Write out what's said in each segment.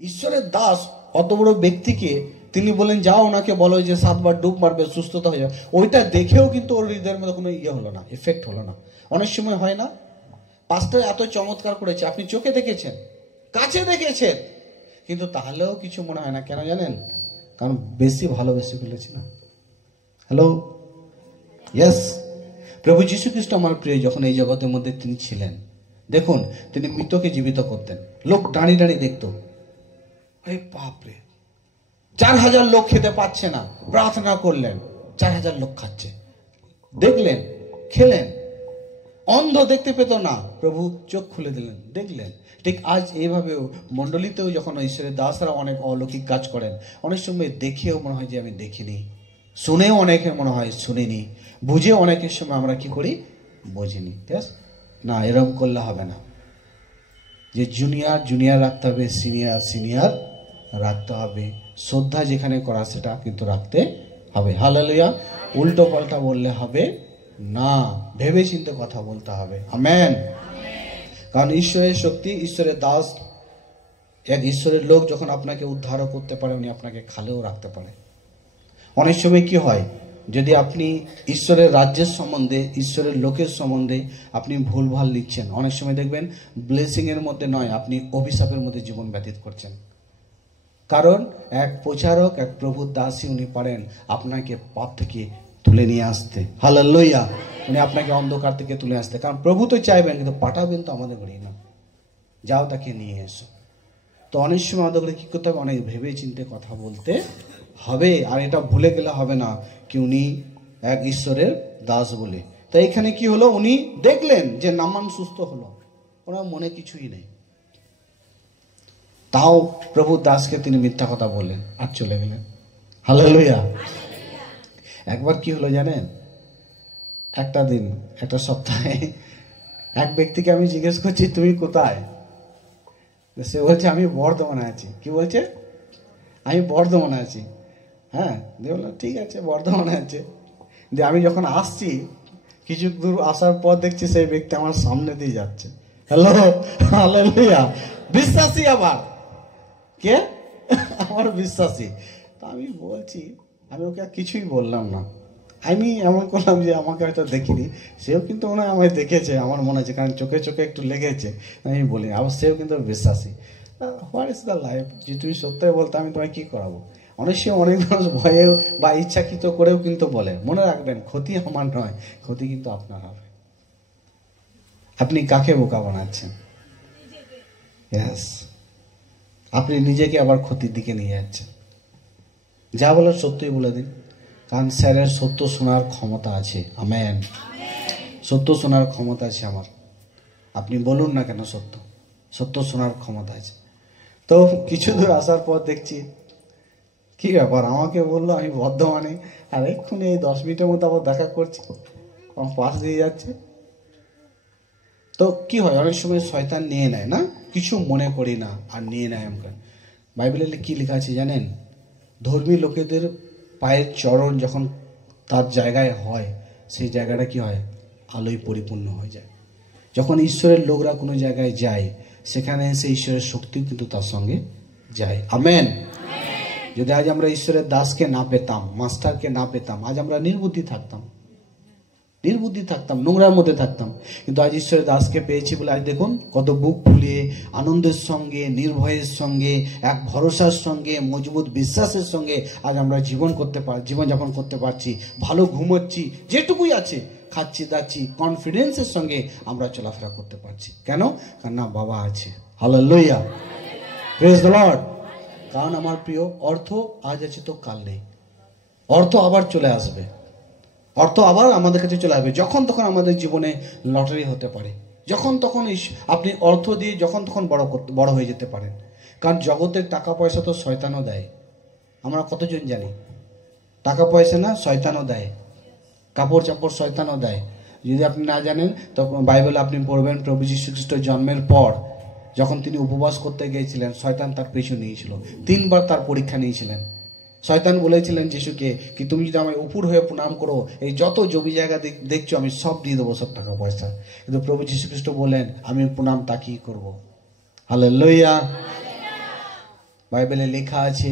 ঈশ্বরের দাস অত বড় ব্যক্তিকে তিনি বলেন যাও ওনাকে বলো যে 7 বার ডুব মারবে, সুস্থতা হয়ে যাবে। ওইটা দেখেও কিন্তু ওর হৃদয়ের মধ্যে কোনো হলো না, এফেক্ট হলো না। অনেক সময় হয় না, পাস্টার এত চমৎকার করেছে, আপনি চোখে দেখেছেন, কাছে দেখেছেন, কিন্তু তাহলেও কিছু মনে হয় না। কেন জানেন? কারণ বেশি ভালোবেসে ফেলেছি না। Hello, yes. প্রভু যীশু খ্রিস্ট আমার প্রিয়, যখন এই জগতের মধ্যে তিনি ছিলেন, দেখুন তিনি মৃতকে জীবিত করতেন। লোক দাঁড়িয়ে দাঁড়িয়ে দেখতো, আরে বাপরে, 4000 লোক খেতে পাচ্ছে না, প্রার্থনা করলেন, 4000 লোক খাচ্ছে, দেখলেন, খেলেন। অন্ধ দেখতে পেত না, প্রভু চোখ খুলে দিলেন, দেখলেন। ঠিক আজ এইভাবেও মণ্ডলীতেও যখন ঈশ্বরের দাসরা অনেক অলৌকিক কাজ করেন, অনেক সময় দেখেও মনে হয় যে আমি দেখিনি, শুনেও অনেকের মনে হয় শুনিনি, বুঝে অনেকের সময় আমরা কি করি, বুঝিনি। ঠিক আছে না? এরকম করলে হবে না যে জুনিয়র জুনিয়র রাখতে হবে, সিনিয়র সিনিয়র রাখতে হবে। শ্রদ্ধা যেখানে করা সেটা কিন্তু রাখতে হবে। হালেলুয়া। উল্টো পাল্টা বললে হবে না, ভেবে চিন্তে কথা বলতে হবে। আমেন। কারণ ঈশ্বরের শক্তি, ঈশ্বরের দাস, এক ঈশ্বরের লোক যখন আপনাকে উদ্ধারও করতে পারে, উনি আপনাকে খালেও রাখতে পারে। অনেক সময় কি হয়, যদি আপনি ঈশ্বরের রাজ্যের সম্বন্ধে, ঈশ্বরের লোকের সম্বন্ধে আপনি ভুলভাল লিখছেন, অনেক সময় দেখবেন ব্লেসিং এর মধ্যে নয়, আপনি অভিশাপের মধ্যে জীবন ব্যতীত করছেন। কারণ এক প্রচারক, এক প্রভুর দাসী, উনি পারেন আপনাকে পাপ থেকে তুলে নিয়ে আসতে। হালেলুয়া। উনি আপনাকে অন্ধকার থেকে তুলে আসতে। কারণ প্রভু তো চাইবেন, কিন্তু পাঠাবেন তো আমাদের ঘরে না, যাও তাকে নিয়ে এসো। তো অনেক সময় আমাদের ঘরে কী করতে হবে, অনেক ভেবে চিন্তে কথা বলতে হবে। আর এটা ভুলে গেলে হবে না কি উনি এক ঈশ্বরের দাস বলে। তাই এখানে কি হলো, উনি দেখলেন যে নামান সুস্থ হলো, ওনার মনে কিছুই নেই, তাও প্রভু দাসকে তিনি মিথ্যা কথা বললেন আর চলে গেলেন। হালেলুয়া। একবার কি হলো জানেন, একটা দিন, একটা সপ্তাহে এক ব্যক্তিকে আমি জিজ্ঞেস করছি তুমি কোথায়, সে বলছে আমি বর্ধমানে আছি। কি বলছে? আমি বর্ধমানে আছি। হ্যাঁ, দিয়ে বললাম ঠিক আছে, বর্ধমানে আছে। দিয়ে আমি যখন আসছি, কিছু দূর আসার পর দেখছি সেই ব্যক্তি আমার সামনে দিয়ে যাচ্ছে। Hello, hallelujah. বিশ্বাসী আবার, কে? আমার বিশ্বাসী। তা আমি বলছি, আমি ওকে কিছুই বললাম না। আমি এমন করলাম যে আমাকে হয়তো দেখিনি, সেও কিন্তু মনে হয় আমায় দেখেছে, আমার মনে হচ্ছে, কারণ চোখে চোখে একটু লেগেছে। আমি বলি, আবার সেও কিন্তু বিশ্বাসী। হোয়াট ইজ দ্য লাইফ, যে তুমি সত্যি বলতে আমি তোমায় কী করাবো। অনেক সময় অনেক মানুষ ভয়েও বা ইচ্ছাকৃত করেও কিন্তু বলে। মনে রাখবেন, ক্ষতি আমার নয়, ক্ষতি কিন্তু আপনার হবে। আপনি কাকে বোকা বানাচ্ছেন? ইয়েস, আপনি নিজেকে আবার ক্ষতির দিকে নিয়ে যাচ্ছেন। যা বলার সত্যই বলে দিন, কারণ স্যারের সত্য শোনার ক্ষমতা আছে। আমেন। সত্য শোনার ক্ষমতা আছে আমার। আপনি বলুন না কেন, সত্য সত্য শোনার ক্ষমতা আছে। তো কিছু দূর আসার পর দেখছি কি ব্যাপার, আমাকে বললো আমি বর্ধমানে, আর এক্ষুনি এই 10 মিনিটের মতো আবার দেখা করছি, আমার পাশ দিয়ে যাচ্ছে। তো কি হয়, অনেক সময় শয়তান নিয়ে নেয় না, কিছু মনে করি না আর নিয়ে নেয়। আমাকে বাইবেলে কি লেখা আছে জানেন? ধর্মী লোকেদের পায়ের চরণ যখন তার জায়গায় হয়, সেই জায়গাটা কি হয়, আলোয় পরিপূর্ণ হয়ে যায়। যখন ঈশ্বরের লোকরা কোনো জায়গায় যায়, সেখানে সেই ঈশ্বরের শক্তিও কিন্তু তার সঙ্গে যায়। আমেন। যদি আজ আমরা ঈশ্বরের দাসকে না পেতাম, মাস্টারকে না পেতাম, আজ আমরা নির্বুদ্ধি থাকতাম, নোংরার মধ্যে থাকতাম। কিন্তু আজ ঈশ্বরের দাসকে পেয়েছি বলে আজ দেখুন কত বুক ফুলিয়ে, আনন্দের সঙ্গে, নির্ভয়ের সঙ্গে, এক ভরসার সঙ্গে, মজবুত বিশ্বাসের সঙ্গে আজ আমরা জীবনযাপন করতে পারছি, ভালো ঘুমোচ্ছি, যেটুকুই আছে খাচ্ছি দাচ্ছি, কনফিডেন্সের সঙ্গে আমরা চলাফেরা করতে পারছি। কেন? কারণ না বাবা আছে। Hallelujah, praise the Lord. কারণ আমার প্রিয়, অর্থ আজ আছে তো কাল নেই, অর্থ আবার চলে আসবে, অর্থ আবার আমাদের কাছে চলে আসবে। যখন তখন আমাদের জীবনে লটারি হতে পারে, যখন তখন আপনি অর্থ দিয়ে যখন তখন বড় হয়ে যেতে পারেন। কারণ জগতের টাকা পয়সা তো শয়তানও দেয়। আমরা কতজন জানি টাকা পয়সা না শয়তানও দেয়, কাপড় চাপড় শয়তানও দেয়। যদি আপনি না জানেন, তখন বাইবেলে আপনি পড়বেন, প্রভু যীশু খ্রিস্ট জন্মের পর যখন তিনি উপবাস করতে গিয়েছিলেন, শয়তান তার পিছু নিয়েছিল, 3 বার তার পরীক্ষা নিয়েছিলেন। শয়তান বলেছিলেন যিশুকে কি তুমি যদি আমায় উপর হয়ে প্রণাম করো, এই যত জমি জায়গা দেখছো আমি সব দিয়ে দেবো, সব টাকা পয়সা। কিন্তু প্রভু যীশু খ্রিস্ট বললেন আমি প্রণাম তাকেই করবো। হালেলুয়া। বাইবেলে লেখা আছে,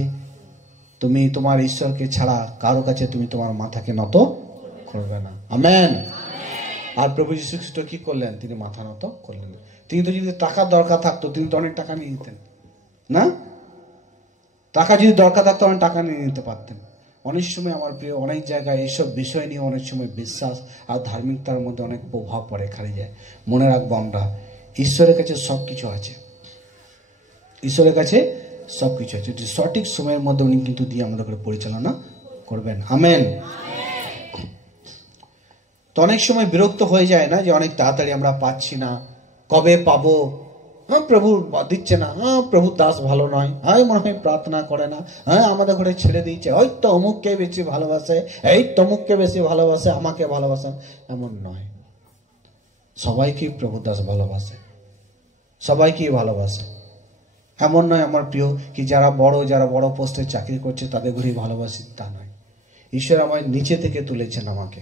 তুমি তোমার ঈশ্বরকে ছাড়া কারো কাছে তুমি তোমার মাথাকে নত করবে না। আমেন। আর প্রভু যীশু খ্রিস্ট কি করলেন? তিনি মাথা নত করলেন। তিনি তো যদি টাকার দরকার থাকতো তিনি তো অনেক টাকা নিয়ে নিতেন না? টাকা যদি দরকার থাকতো অনেক টাকা নিয়ে নিতে পারতেন। অনেক সময় আমার প্রিয়, অনেক জায়গায় এইসব বিষয় নিয়ে অনেক সময় বিশ্বাস আর ধার্মিকতার মধ্যে অনেক প্রভাব পড়ে, খালি যায়। মনে রাখবো আমরা ঈশ্বরের কাছে সব কিছু আছে, ঈশ্বরের কাছে সব কিছু আছে। সঠিক সময়ের মধ্যে উনি কিন্তু দিয়ে আমাদের পরিচালনা করবেন। আমেন। তো অনেক সময় বিরক্ত হয়ে যায় না যে অনেক তাড়াতাড়ি আমরা পাচ্ছি না, কবে পাবো, হ্যাঁ প্রভু দিচ্ছে না, হ্যাঁ প্রভু দাস ভালো নয়, হ্যাঁ মনে হয় প্রার্থনা করে না, হ্যাঁ আমাদের ঘরে ছেড়ে দিয়েছে, ওই তো অমুককে বেশি ভালোবাসে, এই তমুককে বেশি ভালোবাসে, আমাকে ভালোবাসেন। এমন নয়, সবাইকেই প্রভু দাস ভালোবাসে, সবাইকেই ভালোবাসে। এমন নয় আমার প্রিয় কি যারা বড় পোস্টে চাকরি করছে তাদের ঘরেই ভালোবাসি, তা নয়। ঈশ্বর আমায় নিচে থেকে তুলেছেন, আমাকে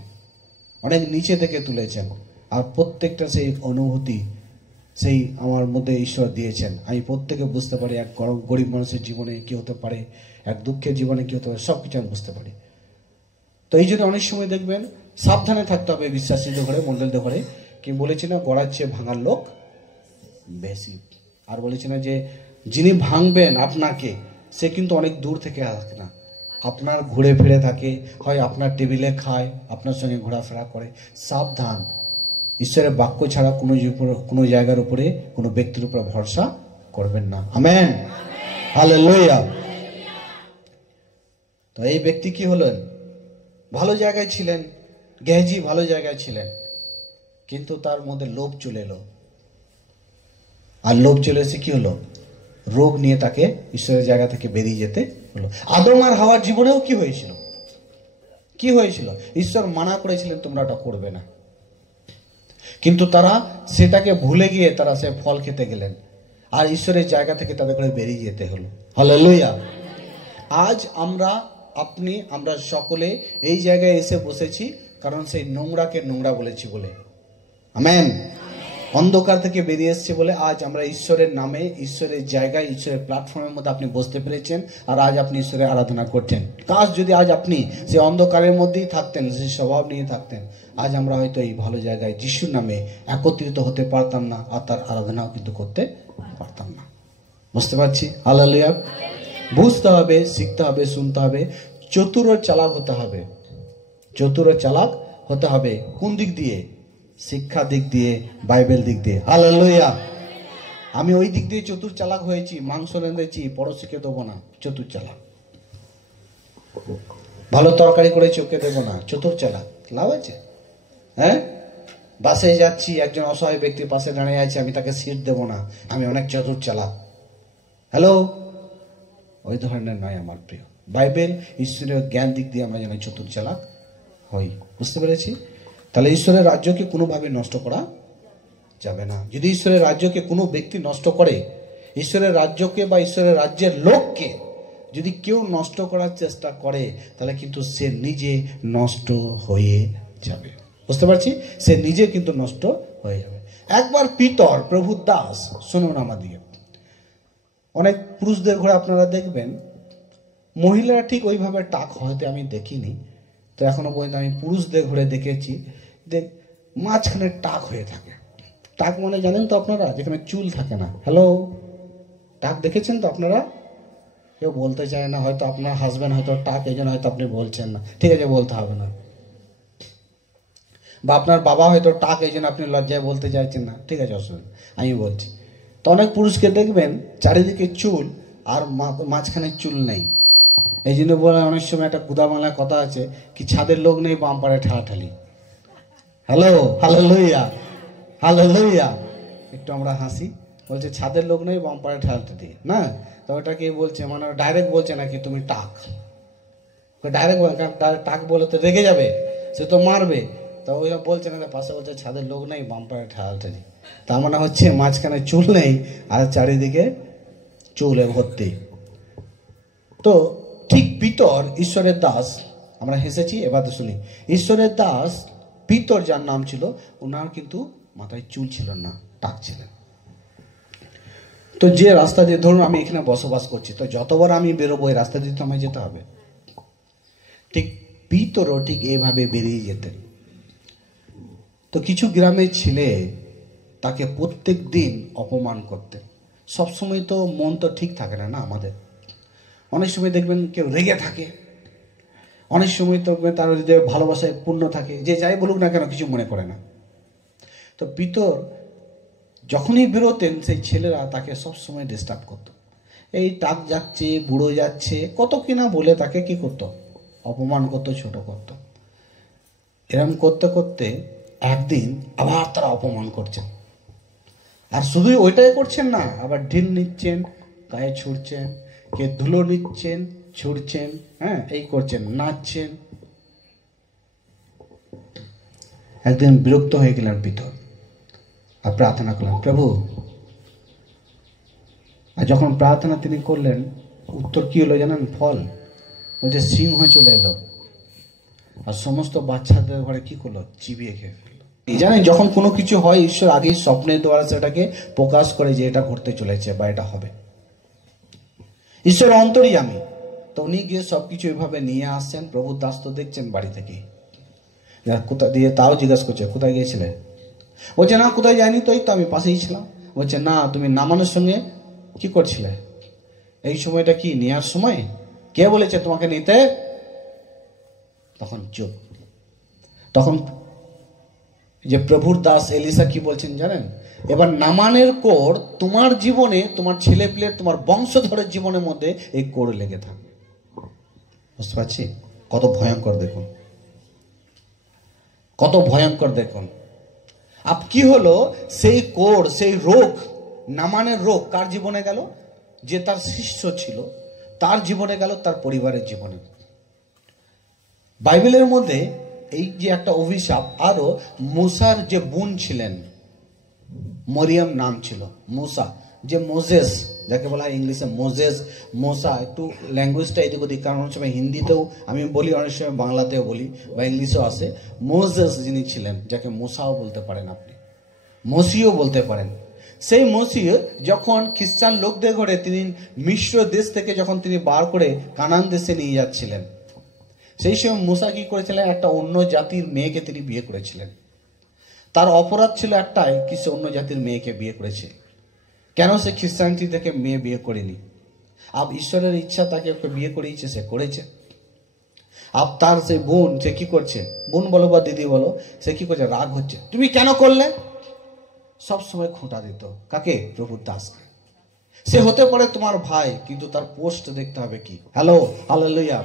অনেক নিচে থেকে তুলেছেন, আর প্রত্যেকটা সেই অনুভূতি সেই আমার মধ্যে ঈশ্বর দিয়েছেন। আমি প্রত্যেকে বুঝতে পারি এক গরিব মানুষের জীবনে কি হতে পারে, এক দুঃখের জীবনে কি হতে পারে, সব কিছু আমি বুঝতে পারি। তো এই জন্য অনেক সময় দেখবেন সাবধানে থাকতে হবে বিশ্বাসীদের ঘরে, মণ্ডলদের ঘরে। কি বলেছি না, গড়ার চেয়ে ভাঙার লোক বেশি। আর বলেছি না যে যিনি ভাঙবেন আপনাকে, সে কিন্তু অনেক দূর থেকে আসে না, আপনার ঘুরে ফিরে থাকে, হয় আপনার টেবিলে খায়, আপনার সঙ্গে ঘোরাফেরা করে। সাবধান, ঈশ্বরের বাক্য ছাড়া কোনো জায়গার উপরে, কোনো ব্যক্তির উপরে ভরসা করবেন না। Amen, hallelujah. তো এই ব্যক্তি কি হলেন? ভালো জায়গায় ছিলেন, গেহজি ভালো জায়গায় ছিলেন, কিন্তু তার মধ্যে লোভ চলে এলো। আর লোভ চলে এসে কি হলো? রোগ নিয়ে তাকে ঈশ্বরের জায়গা থেকে বেরিয়ে যেতে হলো। আদম আর হাওয়ার জীবনেও কি হয়েছিল? কি হয়েছিল? ঈশ্বর মানা করেছিলেন তোমরা এটা করবে না, কিন্তু তারা সেটাকে ভুলে গিয়ে তারা সে ফল খেতে গেলেন, আর ঈশ্বরের জায়গা থেকে তাদের করে বেরিয়ে যেতে হলো। হালেলুয়া। আজ আমরা সকলে এই জায়গায় এসে বসেছি কারণ সেই নোংরাকে নোংরা বলেছি বলে। আমেন। অন্ধকার থেকে বেরিয়ে এসছে বলে আজ আমরা ঈশ্বরের নামে, ঈশ্বরের জায়গায়, ঈশ্বরের প্ল্যাটফর্মের মধ্যে আপনি বসতে পেরেছেন, আর আজ আপনি ঈশ্বরের আরাধনা করছেন। কাজ যদি আজ আপনি সেই অন্ধকারের মধ্যেই থাকতেন, সেই স্বভাব নিয়ে থাকতেন, আজ আমরা হয়তো এই ভালো জায়গায় যিশুর নামে একত্রিত হতে পারতাম না, আর তার আরাধনাও কিন্তু করতে পারতাম না। বুঝতে পারছি? হালেলুয়া। বুঝতে হবে, শিখতে হবে, শুনতে হবে, চতুর ও চালাক হতে হবে। চতুর ও চালাক হতে হবে কোন দিক দিয়ে? শিক্ষা দিক দিয়ে, বাইবেল দিক দিয়ে। হালেলুয়া। আমি ওই দিক দিয়ে চতুর চালাক হয়েছি, মাংস রেঁধেছি, পড়োশিকে দেবো না, চতুর চালাক। ভালো তরকারি করে চোখে দেবো না, চতুর চালাক। লাভ আছে? হ্যাঁ, বাসে যাচ্ছি, একজন অসহায় ব্যক্তি পাশে দাঁড়িয়ে আছে, আমি তাকে সিট দেবো না, আমি অনেক চতুর চালাক। হ্যালো, ওই ধরনের নয় আমার প্রিয়। বাইবেল, ঈশ্বরের জ্ঞান দিক দিয়ে আমরা যেন চতুর চালাক হই। বুঝতে পেরেছি? তাহলে ঈশ্বরের রাজ্যকে কোনোভাবে নষ্ট করা যাবে না। যদি ঈশ্বরের রাজ্যকে কোনো ব্যক্তি নষ্ট করে, ঈশ্বরের রাজ্যকে বা ঈশ্বরের রাজ্যের লোককে যদি কেউ নষ্ট করার চেষ্টা করে, তাহলে কিন্তু সে নিজে নষ্ট হয়ে যাবে। বুঝতে পারছি? সে নিজে কিন্তু নষ্ট হয়ে যাবে। একবার পিতর, প্রভুর দাস, শুনুন আমাদিকে, অনেক পুরুষদের ঘরে আপনারা দেখবেন মহিলারা ঠিক ওইভাবে টাক হয়তো আমি দেখিনি, তো এখনো পর্যন্ত আমি পুরুষদের ঘরে দেখেছি যে মাঝখানে টাক হয়ে থাকে। টাক মানে জানেন তো আপনারা, যেখানে চুল থাকে না। হ্যালো, টাক দেখেছেন তো আপনারা? কেউ বলতে চায় না, হয়তো আপনার হাজব্যান্ড হয়তো টাক, এই জন্য হয়তো আপনি বলছেন না, ঠিক আছে বলতে হবে না। বা আপনার বাবা হয়তো টাক, এই জন্য আপনি লজ্জায় বলতে চাইছেন না, ঠিক আছে অসুবিধা, আমি বলছি। তো অনেক পুরুষকে দেখবেন চারিদিকে চুল আর মাঝখানে চুল নেই। এই জন্য বলে অনেক সময় একটা গুদা বাংলায় কথা আছে কি, ছাদের লোক নেই বাম পাড়ে ঠেলাঠালি। Hello, hallelujah, hallelujah. একটু আমরা হাসি, বলছে ছাদের লোক নেই বাম পাড়ে ঠেলাঠালি না, তো ওটাকে বলছে, মানে ডাইরেক্ট বলছে নাকি তুমি টাক। ডাইরেক্ট টাক বলে তো রেগে যাবে, সে তো মারবে। তো ওই বলছে না, পাশে বলছে ছাদের লোক নেই বাম পাড়ে ঠেলাঠালি, তার মানে হচ্ছে মাঝখানে চুল নেই আর চারিদিকে চুলে ভর্তি। তো ঠিক পিতর, ঈশ্বরের দাস, আমরা হেসেছি, এবার শুনি। ঈশ্বরের দাস পিতর যার নাম ছিল, ওনার কিন্তু মাথায় চুল ছিল না, টাক ছিলেন। তো যে রাস্তা দিয়ে ধরুন আমি এখানে বসবাস করছি, তো যতবার আমি বেরোবো এই রাস্তা দিয়ে তো আমায় যেতে হবে। ঠিক পিতরও ঠিক এইভাবে বেরিয়ে যেতেন। তো কিছু গ্রামের ছেলে তাকে প্রত্যেক দিন অপমান করতেন। সবসময় তো মন তো ঠিক থাকে না আমাদের। অনেক সময় দেখবেন কেউ রেগে থাকে, অনেক সময় তো তার হৃদয়ে ভালোবাসায় পূর্ণ থাকে, যে যাই বলুক না কেন কিছু মনে করে না। তো পিতর যখনই বেরোতেন সেই ছেলেরা তাকে সবসময় ডিস্টার্ব করতো। এই টাক যাচ্ছে, বুড়ো যাচ্ছে, কত কিনা বলে তাকে কি করতো, অপমান করতো, ছোট করতো। এরম করতে করতে একদিন আবার তারা অপমান করছেন। আর শুধুই ওইটাই করছেন না, আবার ঢিল নিচ্ছেন, গায়ে ছুড়ছেন, কে ধুলো নিচ্ছেন, ছুড়ছেন, হ্যাঁ এই করছেন, নাচছেন। একদিন বিরক্ত হয়ে গেলেন পিতর আর প্রার্থনা করলেন, প্রভু। আর যখন প্রার্থনা তিনি করলেন, উত্তর কি হলো জানেন? ফল বলছে সিংহ চলে এলো আর সমস্ত বাচ্চাদের ঘরে কি করলো, চিবিয়ে খেয়ে ফেললো। জানেন, যখন কোনো কিছু হয় ঈশ্বর আগেই স্বপ্নের দ্বারা সেটাকে প্রকাশ করে যে এটা ঘটতে চলেছে বা এটা হবে। ঈশ্বর অন্তর্যামী, তো উনি গিয়ে সবকিছু এইভাবে নিয়ে আসছেন। প্রভুর দাস তো দেখছেন বাড়ি থেকে, কোথায় দিয়ে তাও জিজ্ঞাসা করছে, কোথায় গিয়েছিলে? বলছে না কোথায় যায়নি, তো এই তো আমি পাশেই ছিলাম। বলছে না, তুমি নামানোর সঙ্গে কি করছিলে? এই সময়টা কি নেওয়ার সময়? কে বলেছে তোমাকে নিতে? তখন চুপ। তখন যে প্রভুর দাস এলিসা কি বলছেন জানেন? এবার নামানের কোড় তোমার জীবনে, তোমার ছেলে পেলে, তোমার বংশধরের জীবনের মধ্যে এই কোড় লেগে থাকবে। বুঝতে পারছি? কত ভয়ঙ্কর দেখুন, কত ভয়ঙ্কর দেখুন। আপ কি হলো, সেই কোড়, সেই রোগ, নামানের রোগ কার জীবনে গেল? যে তার শিষ্য ছিল তার জীবনে গেল, তার পরিবারের জীবনে। বাইবেলের মধ্যে এই যে একটা অভিশাপ, আরো মুসার যে বোন ছিলেন, মরিয়ম নাম ছিল, মুসা, যে মোজেস যাকে বলা হয় ইংলিশে মোজেস, মোসা, একটু ল্যাঙ্গুয়েজটা এদিক ওদিক, কারণ অনেক সময় হিন্দিতেও আমি বলি, অনেক সময় বাংলাতেও বলি বা ইংলিশেও আসে। মোজেস যিনি ছিলেন, যাকে মোসাও বলতে পারেন আপনি, মসিও বলতে পারেন। সেই মসিহ যখন খ্রিস্টান লোকদের ঘরে তিনি মিশ্র দেশ থেকে যখন তিনি বার করে কানান দেশে নিয়ে যাচ্ছিলেন, সেই সময় মুসা কি করেছিলেন, একটা অন্য জাতির মেয়েকে তিনি বিয়ে করেছিলেন। তার অপরাধ ছিল একটাই, কি সে অন্য জাতির মেয়েকে বিয়ে করেছে। কেন সে খ্রিস্টানিটি থেকে মেয়ে বিয়ে করেনি? আব ঈশ্বরের ইচ্ছা তাকে ওকে বিয়ে করিয়েছে, সে করেছে। আব তার সেই বোন, সে কি করছে, বোন বলো বা দিদি বলো, সে কি করছে, রাগ হচ্ছে, তুমি কেন করলে? সব সময় খোঁটা দিত কাকে? প্রভুর দাসকে। সে হতে পারে তোমার ভাই, কিন্তু তার পোস্ট দেখতে হবে কি। Hello, hallelujah.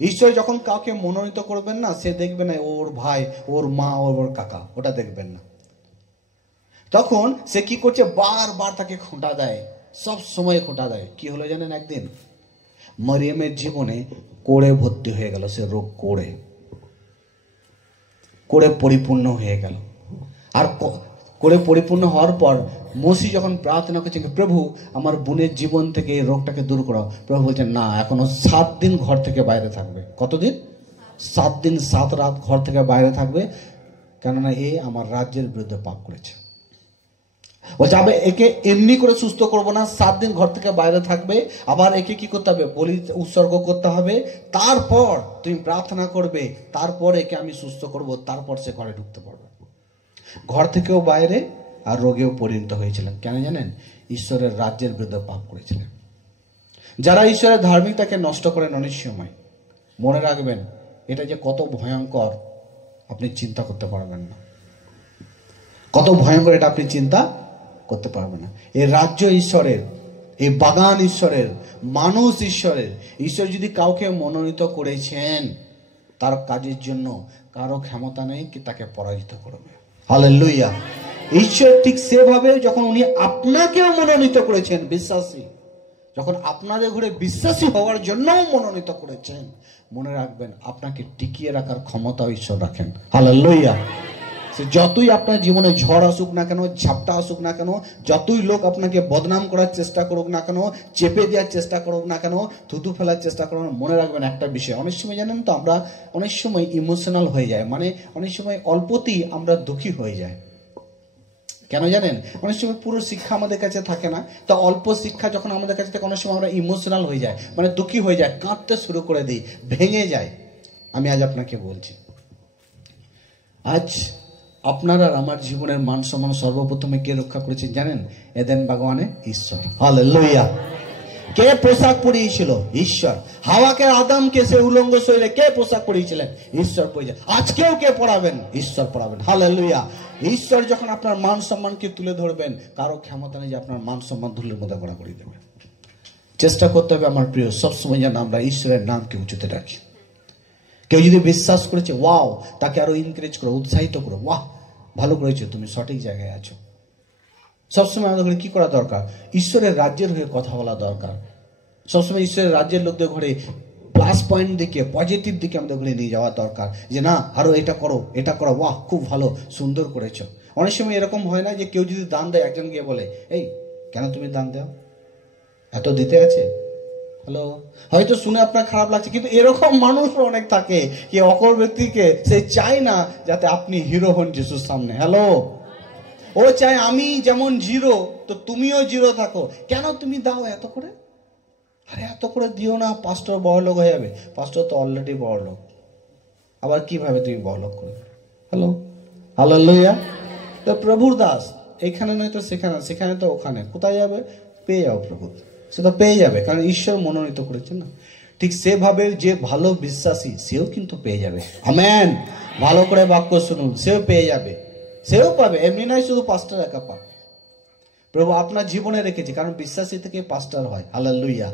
ঈশ্বর যখন কাউকে মনোনীত করবেন না, সে দেখবে না ওর ভাই, ওর মা, ওর কাকা, ওটা দেখবেন না। তখন সে কি করছে, বারবার তাকে খোঁটা দেয়, সব সময় খোঁটা দেয়। কি হলো জানেন? একদিন মরিয়মের জীবনে কোড়ে ভর্তি হয়ে গেল, সে রোগ কোড়ে পরিপূর্ণ হয়ে গেল। আর কোড়ে পরিপূর্ণ হওয়ার পর মসি যখন প্রার্থনা করছে, প্রভু আমার বোনের জীবন থেকে এই রোগটাকে দূর করো, প্রভু বলছেন না, এখনো 7 দিন ঘর থেকে বাইরে থাকবে। কতদিন? 7 দিন 7 রাত ঘর থেকে বাইরে থাকবে, কেননা এ আমার রাজ্যের বিরুদ্ধে পাপ করেছে। বলছে আবার একে এমনি করে সুস্থ করবো না, 7 দিন ঘর থেকে বাইরে থাকবে, আবার একে কি করতে হবে, বলি উৎসর্গ করতে হবে, তারপর তুমি প্রার্থনা করবে, তারপর একে আমি সুস্থ করব, তারপর সে ঘরে ঢুকতে পারবে। ঘর থেকেও বাইরে আর রোগেও পরিণত হয়েছিলেন। কেন জানেন? ঈশ্বরের রাজ্যের বিরুদ্ধে পাপ করেছিলেন। যারা ঈশ্বরের ধার্মিকতাকে নষ্ট করেন, অনেক সময় মনে রাখবেন এটা যে কত ভয়ঙ্কর আপনি চিন্তা করতে পারবেন না, কত ভয়ঙ্কর এটা আপনি চিন্তা করতে পারবেন না। এই রাজ্য ঈশ্বরের, এই বাগান ঈশ্বরের, মানুষ ঈশ্বরের। ঈশ্বর যদি কাউকে মনোনীত করেছেন, তার কাজের জন্য কারো ক্ষমতা নেই কি তাকে পরাজিত করবে। হালেলুয়া। ঈশ্বর ঠিক সেভাবে যখন উনি আপনাকেও মনোনীত করেছেন বিশ্বাসী, যখন আপনাদের ঘরে বিশ্বাসী হওয়ার জন্যও মনোনীত করেছেন, মনে রাখবেন আপনাকে টিকিয়ে রাখার ক্ষমতাও ঈশ্বর রাখেন। হালেলুয়া। যতই আপনার জীবনে ঝড় আসুক না কেন, ঝাপটা আসুক না কেন, যতই লোক আপনাকে বদনাম করার চেষ্টা করুক না কেন, চেপে দেওয়ার চেষ্টা করুক না কেন, থুতু ফেলার চেষ্টা করুক না, মনে রাখবেন একটা বিষয়। অনেক সময় জানেন তো, আমরা অনেক সময় ইমোশনাল হয়ে যায়, মানে অনেক সময় অল্পতেই আমরা দুঃখী হয়ে যায়। কেন জানেন? অনেক সময় পুরো শিক্ষা আমাদের কাছে থাকে না, তো অল্প শিক্ষা যখন আমাদের কাছে থাকে অনেক সময় আমরা ইমোশনাল হয়ে যায়, মানে দুঃখী হয়ে যায়, কাঁদতে শুরু করে দিই, ভেঙে যায়। আমি আজ আপনাকে বলছি, আজ আপনার আর আমার জীবনের মান সম্মান সর্বপ্রথমে কে রক্ষা করেছেন জানেন? এদেন বাগানে ঈশ্বর। হালেলুয়া। কে পোশাক পরিয়েছিল? ঈশ্বর। হাওয়াকে আদমকে সে উলঙ্গ শরীরে কে পোশাক পরিয়েছিলেন? ঈশ্বর পরিয়েছেন। আজকেও কে পড়াবেন? ঈশ্বর পড়াবেন। হালেলুয়া। ঈশ্বর যখন আপনার মান সম্মানকে তুলে ধরবেন, কারো ক্ষমতা নেই যে আপনার মান সম্মান ধুলের মধ্যে গড়াগড়ি দেবে। চেষ্টা করতে হবে আমার প্রিয়, সবসময় যেন আমরা ঈশ্বরের নামকে উঁচুতে রাখি। কেউ যদি বিশ্বাস করেছে, ওয়াও, তাকে আরো এনকারেজ করো, উৎসাহিত করো, বাহ ভালো করেছো, তুমি সঠিক জায়গায় আছো। সবসময় আমাদের ঘরে কি করা দরকার? ঈশ্বরের রাজ্যের হয়ে কথা বলা দরকার। সবসময় ঈশ্বরের রাজ্যের লোকদের ঘরে প্লাস পয়েন্ট দিকে, পজিটিভ দিকে আমাদের ঘরে নিয়ে যাওয়া দরকার, যে না আরো এটা করো, এটা করো, বাহ খুব ভালো, সুন্দর করেছো। অনেক সময় এরকম হয় না যে কেউ যদি দান দেয়, একজন গিয়ে বলে, এই কেন তুমি দান দাও, এত দিতে আছে? হ্যালো, হয়তো শুনে আপনার খারাপ লাগছে, কিন্তু এরকম মানুষও অনেক থাকে কি অপর ব্যক্তিকে সে চায় না যাতে আপনি হিরো হন যিশুর সামনে। হ্যালো, ও চায় আমি যেমন জিরো তো তুমিও জিরো থাকো। কেন তুমি দাও এত করে? আরে এত করে দিও না, পাস্টর বড় লোক হয়ে যাবে। পাস্টর তো অলরেডি বড় লোক, আবার কিভাবে তুমি বড় লোক করবে? Hello, hallelujah. তো প্রভুর দাস এখানে নয় তো সেখানে, সেখানে তো ওখানে, কোথায় যাবে? পেয়ে যাও প্রভু, সে তো পেয়ে যাবে, কারণ ঈশ্বর মনোনীত করেছেন না। ঠিক সেভাবে যে ভালো বিশ্বাসী সেও কিন্তু পেয়ে যাবে। আমেন। ভালো করে বাক্য শুনুন, সেও পেয়ে যাবে, সেও পাবে। এমনি নয় শুধু পাস্টার একা পাবে, প্রভু আপনার জীবনে রেখেছে, কারণ বিশ্বাসী থেকে পাস্টার হয়। হালেলুয়া।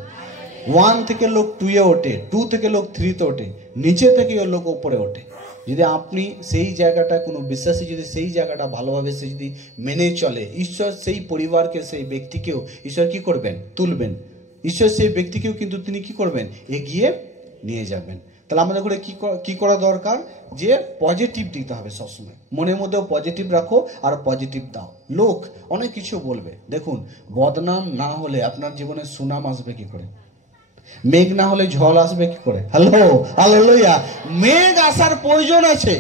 1 থেকে লোক 2 এ ওঠে, 2 থেকে লোক 3 তে ওঠে, নিচে থেকে লোক উপরে ওঠে। যদি আপনি সেই জায়গাটা, কোনো বিশ্বাসী যদি সেই জায়গাটা ভালোভাবে সে যদি মেনে চলে, ঈশ্বর সেই পরিবারকে, সেই ব্যক্তিকেও ঈশ্বর কি করবেন? তুলবেন। ঈশ্বর সেই ব্যক্তিকেও কিন্তু তিনি কি করবেন? এগিয়ে নিয়ে যাবেন। তাহলে আমাদের করে কি করা দরকার? যে পজিটিভ দিতে হবে সবসময়, মনের মধ্যেও পজিটিভ রাখো আর পজিটিভ দাও। লোক অনেক কিছু বলবে, দেখুন বদনাম না হলে আপনার জীবনে সুনাম আসবে কি করে? মেঘ না হলে ঝড় আসবে কি করে? Hello, hallelujah. মেঘ আসার প্রয়োজন আছে,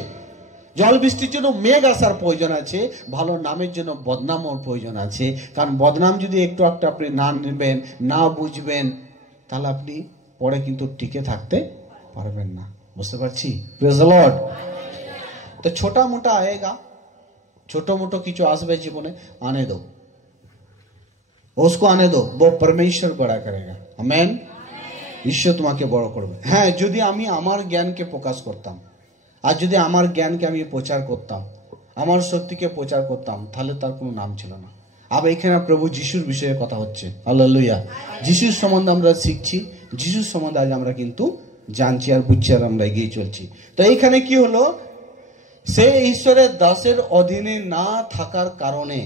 জল বৃষ্টির জন্য মেঘ আসার প্রয়োজন আছে, ভালো নামের জন্য বদনামও প্রয়োজন আছে। কারণ বদনাম যদি একটু একটা আপনি না নেবেন, না বুঝবেন, তাহলে আপনি পরে কিন্তু টিকে থাকতে পারবেন না। বুঝতে পারছি? Praise the Lord. তো ছোটা মোটা আয়েগা, ছোট মোটো কিছু আসবে জীবনে, আনে দো, उसको आने दो, वो परमेश्वर बड़ा करेगा। आमेन। ঈশ্বর তোমাকে বড় করবে। হ্যাঁ, যদি আমি আমার জ্ঞানকে প্রকাশ করতাম, আর যদি আমার জ্ঞানকে আমি প্রচার করতাম, আমার শক্তিকে প্রচার করতাম, তাহলে তার কোনো নাম ছিল না। আবার এখানে প্রভু যিশুর বিষয়ে কথা হচ্ছে। হালেলুয়া। যিশুর সম্বন্ধে আমরা শিখছি, যিশুর সম্বন্ধে আজ আমরা কিন্তু জানছি আর বুঝছি, আর আমরা এগিয়ে চলছি। তো এইখানে কি হলো? সে ঈশ্বরের দাসের অধীনে না থাকার কারণে,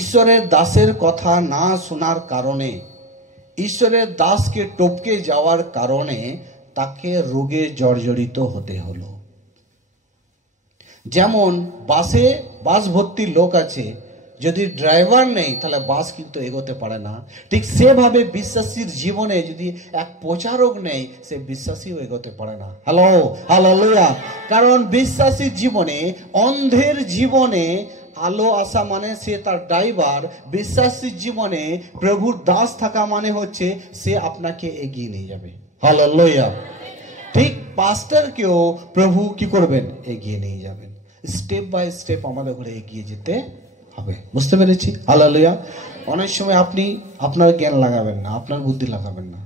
ঈশ্বরের দাসের কথা না শোনার কারণে, ঈশ্বরের দাসকে টপকে যাওয়ার কারণে তাকে রোগে জর্জরিত হতে হলো। যেমন বাস ভর্তি লোক আছে, যদি ড্রাইভার নেই তাহলে বাস কিন্তু এগোতে পারে না। ঠিক সেভাবে বিশ্বাসীর জীবনে যদি এক প্রচারক নেই, সে বিশ্বাসীও এগোতে পারে না। Hello, hallelujah. কারণ বিশ্বাসীর জীবনে, অন্ধের জীবনে আলো আসা মানে সে তার ড্রাইভার। বিশ্বাসীর জীবনে প্রভুর দাস থাকা মানে হচ্ছে সে আপনাকে এগিয়ে নিয়ে যাবে। হালেলুয়া। ঠিক পাস্টারকেও প্রভু কি করবেন? এগিয়ে নিয়ে যাবেন। স্টেপ বাই স্টেপ আমাদের ঘরে এগিয়ে যেতে হবে। বুঝতে পেরেছি? হালেলুয়া। অনেক সময় আপনি আপনার জ্ঞান লাগাবেন না, আপনার বুদ্ধি লাগাবেন না।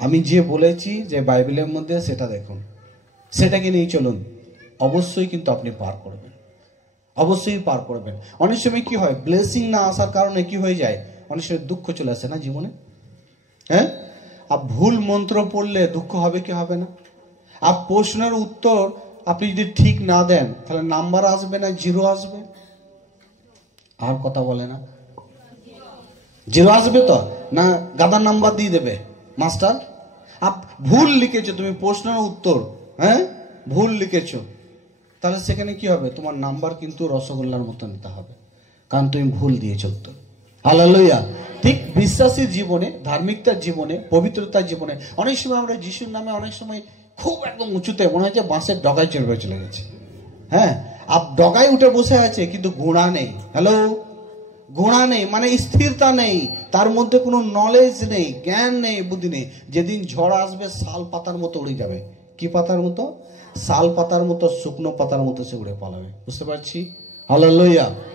আমি যে বলেছি যে বাইবেলের মধ্যে, সেটা দেখুন, সেটাকে নিয়ে চলুন, অবশ্যই কিন্তু আপনি পার করবেন, অবশ্যই পার করবেন। অনেক সময় কি হয়? ব্লেসিং না আসার কারণে কি হয়ে যায়? অনেক সময় দুঃখ চলে আসে না জীবনে? হ্যাঁ, আর ভুল মন্ত্র পড়লে দুঃখ হবে কি হবে না? আর প্রশ্নের উত্তর আপনি যদি ঠিক না দেন, তাহলে নাম্বার আসবে না, 0 আসবে। আর কথা বলে না, 0 আসবে তো না, গাদার নাম্বার দিয়ে দেবে মাস্টার। আপ ভুল লিখেছো তুমি প্রশ্নের উত্তর, হ্যাঁ ভুল লিখেছো, তাহলে সেখানে কি হবে? তোমার নাম্বার কিন্তু রসগোল্লার মতো নিতে হবে, কারণ তুমি ভুল দিয়েছো উত্তর। হালেলুয়া। ঠিক বিশ্বাসীর জীবনে, ধার্মিকতার জীবনে, পবিত্রতার জীবনে অনেক সময় আমরা যিশুর নামে অনেক সময় খুব একদম উঁচুতে, মনে হয় যে বাঁশের ডগায় চলে গেছে। হ্যাঁ, ডগায় উঠে বসে আছে কিন্তু ঘোড়া নেই। হ্যালো, ঘোড়া নেই মানে স্থিরতা নেই, তার মধ্যে কোনো নলেজ নেই, জ্ঞান নেই, বুদ্ধি নেই। যেদিন ঝড় আসবে শাল পাতার মতো উড়ে যাবে। কি পাতার মতো? শাল পাতার মতো, শুকনো পাতার মতো সে উড়ে পালাবে। বুঝতে পারছি? হালেলুয়া।